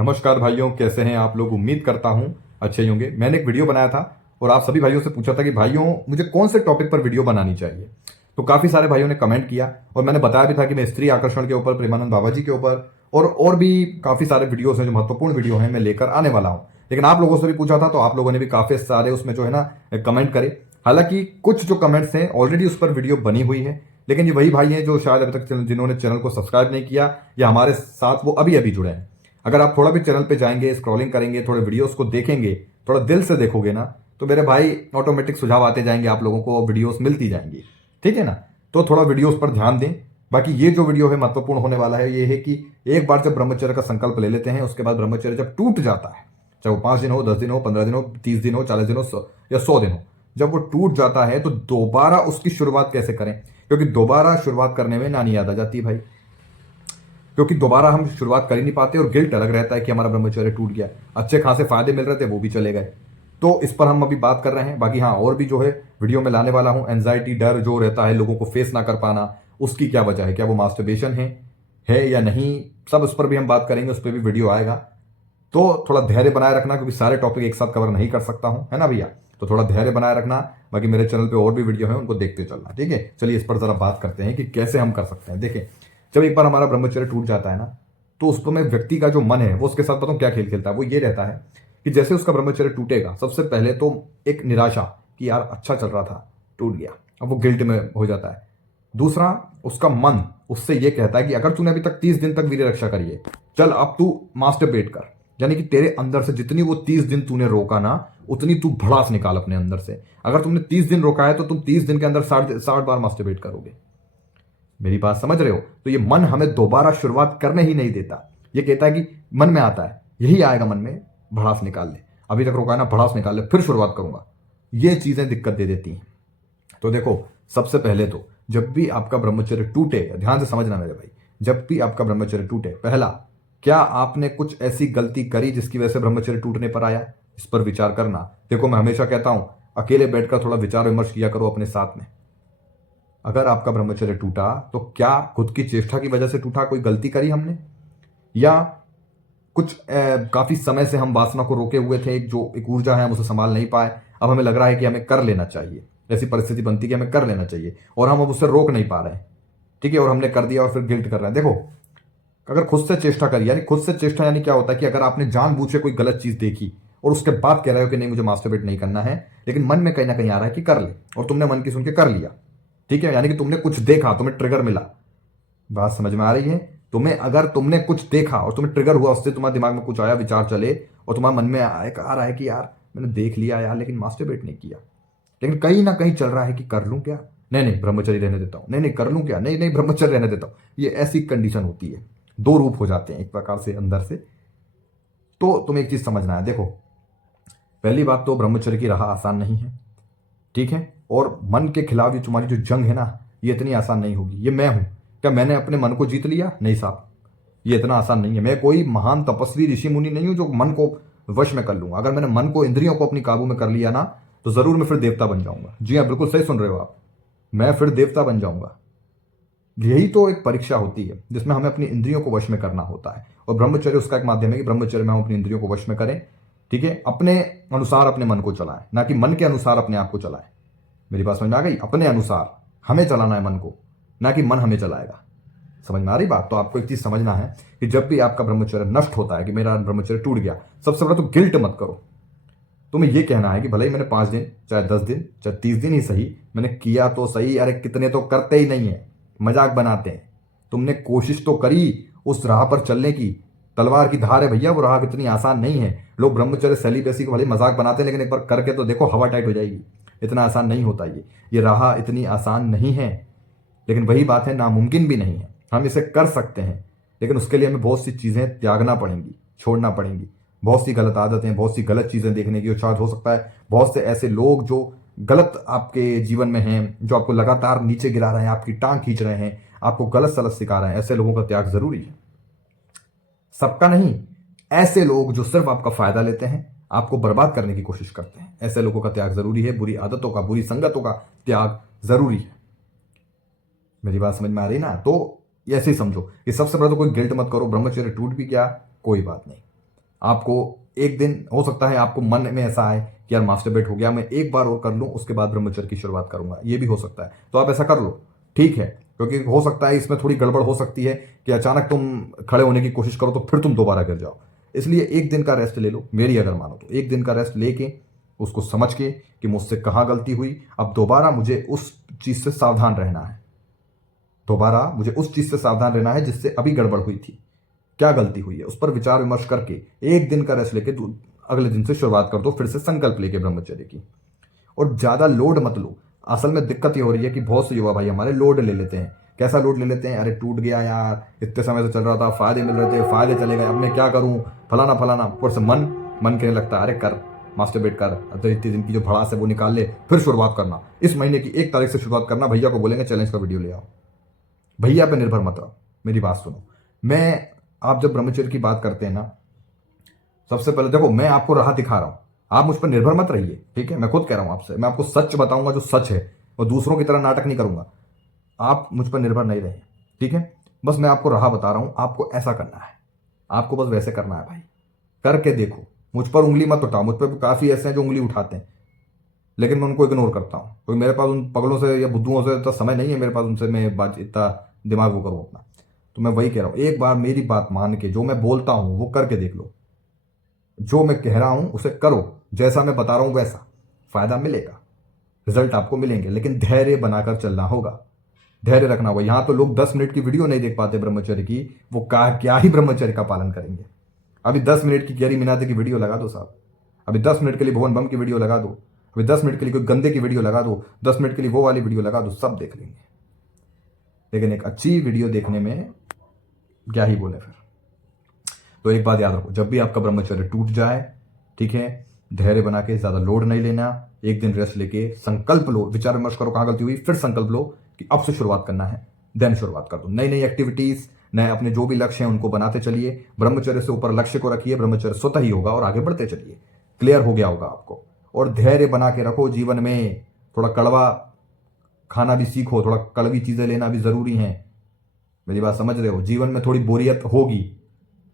नमस्कार भाइयों, कैसे हैं आप लोग। उम्मीद करता हूं अच्छे ही होंगे। मैंने एक वीडियो बनाया था और आप सभी भाइयों से पूछा था कि भाइयों मुझे कौन से टॉपिक पर वीडियो बनानी चाहिए। तो काफी सारे भाइयों ने कमेंट किया और मैंने बताया भी था कि मैं स्त्री आकर्षण के ऊपर, प्रेमानंद बाबा जी के ऊपर और भी काफी सारे वीडियोस हैं जो महत्वपूर्ण वीडियो हैं, मैं लेकर आने वाला हूं। लेकिन आप लोगों से भी पूछा था तो आप लोगों ने भी काफी सारे उसमें जो है ना कमेंट करे। हालांकि कुछ जो कमेंट्स हैं ऑलरेडी उस पर वीडियो बनी हुई है, लेकिन ये वही भाई हैं जो शायद अभी तक जिन्होंने चैनल को सब्सक्राइब नहीं किया या हमारे साथ वो अभी अभी जुड़े हैं। अगर आप थोड़ा भी चैनल पे जाएंगे, स्क्रॉलिंग करेंगे, थोड़े वीडियोस को देखेंगे, थोड़ा दिल से देखोगे ना, तो मेरे भाई ऑटोमेटिक सुझाव आते जाएंगे, आप लोगों को वीडियोस मिलती जाएंगी। ठीक है ना। तो थोड़ा वीडियोस पर ध्यान दें। बाकी ये जो वीडियो है महत्वपूर्ण होने वाला है, ये है कि एक बार जब ब्रह्मचर्य का संकल्प ले लेते हैं, उसके बाद ब्रह्मचर्य जब टूट जाता है, चाहे वो 5 दिन हो, 10 दिन हो, 15 दिन हो, 30 दिन हो, 40 दिन हो या 100 दिन हो, जब वो टूट जाता है तो दोबारा उसकी शुरुआत कैसे करें। क्योंकि दोबारा शुरुआत करने में नानी याद आ जाती है भाई। क्योंकि दोबारा हम शुरुआत कर ही नहीं पाते और गिल्ट अलग रहता है कि हमारा ब्रह्मचर्य टूट गया। अच्छे खासे फायदे मिल रहे थे, वो भी चले गए। तो इस पर हम अभी बात कर रहे हैं। बाकी हाँ, और भी जो है वीडियो में लाने वाला हूं। एंजाइटी, डर जो रहता है लोगों को फेस ना कर पाना, उसकी क्या वजह है, क्या वो मास्टरबेशन है या नहीं, सब उस पर भी हम बात करेंगे, उस पर भी वीडियो आएगा। तो थोड़ा धैर्य बनाए रखना, क्योंकि सारे टॉपिक एक साथ कवर नहीं कर सकता हूं, है ना भैया। तो थोड़ा धैर्य बनाए रखना। बाकी मेरे चैनल पे और भी वीडियो है, उनको देखते चलना। ठीक है, चलिए इस पर जरा बात करते हैं कि कैसे हम कर सकते हैं। देखिए, जब एक बार हमारा ब्रह्मचर्य टूट जाता है ना, तो उस समय व्यक्ति का जो मन है वो उसके साथ बताऊं क्या खेल खेलता है। वो ये रहता है कि जैसे उसका ब्रह्मचर्य टूटेगा, सबसे पहले तो एक निराशा कि यार अच्छा चल रहा था, टूट गया, अब वो गिल्ट में हो जाता है। दूसरा, उसका मन उससे ये कहता है कि अगर तूने अभी तक 30 दिन तक वीर्य रक्षा करी है, चल अब तू मास्टरबेट कर। यानी कि तेरे अंदर से जितनी वो 30 दिन तूने रोका ना, उतनी तू भड़ास निकाल अपने अंदर से। अगर तुमने 30 दिन रोका है तो तुम 30 दिन के अंदर 60 बार मास्टरबेट करोगे। मेरी बात समझ रहे हो। तो ये मन हमें दोबारा शुरुआत करने ही नहीं देता। ये कहता है कि मन में आता है, यही आएगा मन में, भड़ास निकाल ले, अभी तक रोका है ना, भड़ास निकाल ले, फिर शुरुआत करूंगा। ये चीजें दिक्कत दे देती हैं। तो देखो, सबसे पहले तो जब भी आपका ब्रह्मचर्य टूटे, ध्यान से समझना मेरे भाई, जब भी आपका ब्रह्मचर्य टूटे, पहला, क्या आपने कुछ ऐसी गलती करी जिसकी वजह से ब्रह्मचर्य टूटने पर आया, इस पर विचार करना। देखो, मैं हमेशा कहता हूं, अकेले बैठकर थोड़ा विचार विमर्श किया करो अपने साथ में। अगर आपका ब्रह्मचर्य टूटा तो क्या खुद की चेष्टा की वजह से टूटा, कोई गलती करी हमने, या कुछ काफी समय से हम वासना को रोके हुए थे, जो एक ऊर्जा है हम उसे संभाल नहीं पाए, अब हमें लग रहा है कि हमें कर लेना चाहिए, ऐसी परिस्थिति बनती कि हमें कर लेना चाहिए और हम अब उससे रोक नहीं पा रहे हैं। ठीक है, और हमने कर दिया और फिर गिल्ट कर रहे हैं। देखो, अगर खुद से चेष्टा करी, यानी खुद से चेष्टा यानी क्या होता है कि अगर आपने जानबूझ के कोई गलत चीज देखी और उसके बाद कह रहे हो कि नहीं मुझे मास्टरबेट नहीं करना है, लेकिन मन में कहीं ना कहीं आ रहा है कि कर ले, और तुमने मन की सुन के कर लिया। ठीक है, यानी कि तुमने कुछ देखा, तुम्हें ट्रिगर मिला। बात समझ में आ रही है। तुम्हें, अगर तुमने कुछ देखा और तुम्हें ट्रिगर हुआ, उससे तुम्हारे दिमाग में कुछ आया, विचार चले, और तुम्हारे मन में आ रहा है कि यार मैंने देख लिया यार, लेकिन मास्टरबेट नहीं किया, लेकिन कहीं ना कहीं चल रहा है कि कर लूं क्या, नहीं नहीं ब्रह्मचर्य रहने देता हूं, नहीं नहीं कर लूं क्या, नहीं नहीं ब्रह्मचर्य रहने देता हूं। ये ऐसी कंडीशन होती है, दो रूप हो जाते हैं एक प्रकार से अंदर से। तो तुम्हें एक चीज समझना है। देखो, पहली बात तो ब्रह्मचर्य की राह आसान नहीं है। ठीक है, और मन के खिलाफ ये तुम्हारी जो जंग है ना, ये इतनी आसान नहीं होगी। ये मैं हूं, क्या मैंने अपने मन को जीत लिया? नहीं साहब, ये इतना आसान नहीं है। मैं कोई महान तपस्वी ऋषि मुनि नहीं हूं जो मन को वश में कर लूंगा। अगर मैंने मन को, इंद्रियों को अपनी काबू में कर लिया ना, तो जरूर मैं फिर देवता बन जाऊंगा। जी हाँ, बिल्कुल सही सुन रहे हो आप, मैं फिर देवता बन जाऊंगा। यही तो एक परीक्षा होती है जिसमें हमें अपनी इंद्रियों को वश में करना होता है, और ब्रह्मचर्य उसका एक माध्यम है कि ब्रह्मचर्य में हम अपनी इंद्रियों को वश में करें। ठीक है, अपने अनुसार अपने मन को चलाएं, ना कि मन के अनुसार अपने आप को चलाएं। मेरी बात समझ में आ गई। अपने अनुसार हमें चलाना है मन को, ना कि मन हमें चलाएगा। समझ में आ रही बात। तो आपको एक चीज समझना है कि जब भी आपका ब्रह्मचर्य नष्ट होता है, कि मेरा ब्रह्मचर्य टूट गया, सबसे बड़ा तो गिल्ट मत करो। तुम्हें यह कहना है कि भले ही मैंने 5 दिन, चाहे 10 दिन, चाहे 30 दिन ही सही, मैंने किया तो सही, अरे कितने तो करते ही नहीं है, मजाक बनाते हैं। तुमने कोशिश तो करी उस राह पर चलने की, तलवार की धार है भैया, वो राह इतनी आसान नहीं है। लोग ब्रह्मचर्य सेलिबेसी को भले मजाक बनाते हैं, लेकिन एक बार करके तो देखो, हवा टाइट हो जाएगी। इतना आसान नहीं होता ये राह इतनी आसान नहीं है। लेकिन वही बात है, नामुमकिन भी नहीं है। हम इसे कर सकते हैं, लेकिन उसके लिए हमें बहुत सी चीजें त्यागना पड़ेंगी, छोड़ना पड़ेंगी। बहुत सी गलत आदतें, बहुत सी गलत चीजें देखने की, और शायद हो सकता है बहुत से ऐसे लोग जो गलत आपके जीवन में हैं, जो आपको लगातार नीचे गिरा रहे हैं, आपकी टांग खींच रहे हैं, आपको गलत सलत सिखा रहे हैं, ऐसे लोगों का त्याग जरूरी है। सबका नहीं, ऐसे लोग जो सिर्फ आपका फायदा लेते हैं, आपको बर्बाद करने की कोशिश करते हैं, ऐसे लोगों का त्याग जरूरी है। बुरी आदतों का, बुरी संगतों का त्याग जरूरी है। मेरी बात समझ में आ रही ना। तो ऐसे ही समझो कि सबसे बड़ा तो कोई गिल्ट मत करो, ब्रह्मचर्य टूट भी गया, कोई बात नहीं, आपको एक दिन हो सकता है आपको मन में ऐसा आए कि यार मास्टरबेट हो गया, मैं एक बार और कर लूं, उसके बाद ब्रह्मचर्य की शुरुआत करूंगा, ये भी हो सकता है। तो आप ऐसा कर लो, ठीक है, क्योंकि हो सकता है इसमें थोड़ी गड़बड़ हो सकती है कि अचानक तुम खड़े होने की कोशिश करो तो फिर तुम दोबारा गिर जाओ। इसलिए एक दिन का रेस्ट ले लो, मेरी अगर मानो तो एक दिन का रेस्ट लेके उसको समझ के कि मुझसे कहाँ गलती हुई, अब दोबारा मुझे उस चीज से सावधान रहना है, दोबारा मुझे उस चीज से सावधान रहना है जिससे अभी गड़बड़ हुई थी, क्या गलती हुई है उस पर विचार विमर्श करके एक दिन का रेस्ट लेके अगले दिन से शुरुआत कर दो, फिर से संकल्प लेके ब्रह्मचर्य की। और ज्यादा लोड मत लो। असल में दिक्कत ये हो रही है कि बहुत से युवा भाई हमारे लोड ले लेते हैं। कैसा लोड ले लेते हैं, अरे टूट गया यार, इतने समय से चल रहा था, फायदे मिल रहे थे, फायदे चले गए, अब मैं क्या करूं, फलाना फलाना। ऊपर से मन कहने लगता है अरे कर, मास्टरबेट कर, तो इतने दिन की जो भड़ास है वो निकाल ले, फिर शुरुआत करना, इस महीने की 1 तारीख से शुरुआत करना, भैया को बोलेंगे चैलेंज का वीडियो ले आओ। भैया पे निर्भर मत रहो, मेरी बात सुनो। आप जब ब्रह्मचर्य की बात करते हैं ना, सबसे पहले देखो मैं आपको राह दिखा रहा हूं, आप मुझ पर निर्भर मत रहिए, ठीक है। मैं खुद कह रहा हूं आपसे, मैं आपको सच बताऊंगा जो सच है, और दूसरों की तरह नाटक नहीं करूंगा। आप मुझ पर निर्भर नहीं रहे, ठीक है। बस मैं आपको राह बता रहा हूं, आपको ऐसा करना है, आपको बस वैसे करना है भाई, करके देखो। मुझ पर उंगली मत उठाओ, मुझ पर भी काफी ऐसे हैं जो उंगली उठाते हैं, लेकिन मैं उनको इग्नोर करता हूं, क्योंकि मेरे पास उन पगलों से या बुद्धुओं से इतना समय नहीं है मेरे पास, उनसे मैं बात इतना दिमाग वो करूं अपना। तो मैं वही कह रहा हूं, एक बार मेरी बात मान के जो मैं बोलता हूं वो करके देख लो, जो मैं कह रहा हूं उसे करो, जैसा मैं बता रहा हूं वैसा, फायदा मिलेगा, रिजल्ट आपको मिलेंगे, लेकिन धैर्य बनाकर चलना होगा, धैर्य रखना होगा। यहां तो लोग 10 मिनट की वीडियो नहीं देख पाते ब्रह्मचर्य की, वो क्या ही ब्रह्मचर्य का पालन करेंगे। अभी 10 मिनट की गहरी मीनाते की वीडियो लगा दो साहब, अभी 10 मिनट के लिए भुवन बम की वीडियो लगा दो, अभी 10 मिनट के लिए कोई गंदे की वीडियो लगा दो, 10 मिनट के लिए वो वाली वीडियो लगा दो, सब देख लेंगे। लेकिन एक अच्छी वीडियो देखने में क्या ही बोले फिर। तो एक बात याद रखो, जब भी आपका ब्रह्मचर्य टूट जाए, ठीक है, धैर्य बना के, ज्यादा लोड नहीं लेना, एक दिन रेस्ट लेके संकल्प लो, विचार विमर्श करो कहां गलती हुई, फिर संकल्प लो कि अब से शुरुआत करना है, देन शुरुआत कर दो। नई नई एक्टिविटीज, नए अपने जो भी लक्ष्य हैं उनको बनाते चलिए, ब्रह्मचर्य से ऊपर लक्ष्य को रखिए, ब्रह्मचर्य स्वतः ही होगा और आगे बढ़ते चलिए, क्लियर हो गया होगा आपको। और धैर्य बना के रखो जीवन में, थोड़ा कड़वा खाना भी सीखो, थोड़ा कड़वी चीजें लेना भी जरूरी है, मेरी बात समझ रहे हो। जीवन में थोड़ी बोरियत होगी,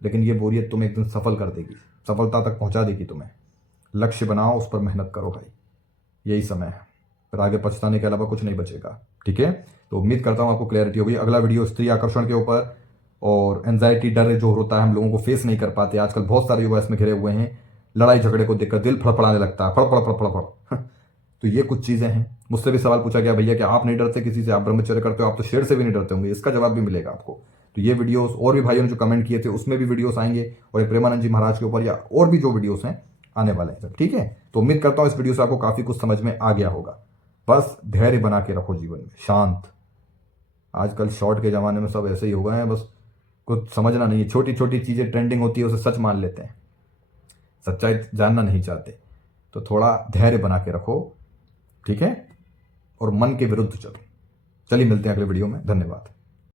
लेकिन ये बोरियत तुम्हें एक दिन सफल कर देगी, सफलता तक पहुंचा देगी तुम्हें। लक्ष्य बनाओ, उस पर मेहनत करो भाई, यही समय है, फिर आगे पछताने के अलावा कुछ नहीं बचेगा, ठीक है। तो उम्मीद करता हूं आपको क्लैरिटी होगी। अगला वीडियो स्त्री आकर्षण के ऊपर, और एंजाइटी, डर जो होता है हम लोगों को फेस नहीं कर पाते, आजकल बहुत सारे युवा इसमें घिरे हुए हैं, लड़ाई झगड़े को देखकर दिल फड़फड़ाने लगता है, फड़फड़ फड़फड़ फड़। तो ये कुछ चीजें हैं। मुझसे भी सवाल पूछा गया, भैया क्या आप नहीं डरते किसी से, आप ब्रह्मचर्य करते हो, आप तो शेर से भी नहीं डरते होंगे, इसका जवाब भी मिलेगा आपको। तो ये वीडियोस और भी भाइयों ने जो कमेंट किए थे उसमें भी वीडियोस आएंगे, और ये प्रेमानंद जी महाराज के ऊपर या और भी जो वीडियोस हैं आने वाले हैं सब, ठीक है। तो उम्मीद करता हूं इस वीडियो से आपको काफी कुछ समझ में आ गया होगा। बस धैर्य बना के रखो जीवन में, शांत। आजकल शॉर्ट के जमाने में सब ऐसे ही हो गए हैं, बस कुछ समझना नहीं है, छोटी छोटी चीजें ट्रेंडिंग होती है उसे सच मान लेते हैं, सच्चाई जानना नहीं चाहते। तो थोड़ा धैर्य बना के रखो, ठीक है, और मन के विरुद्ध चलो। चलिए मिलते हैं अगले वीडियो में, धन्यवाद।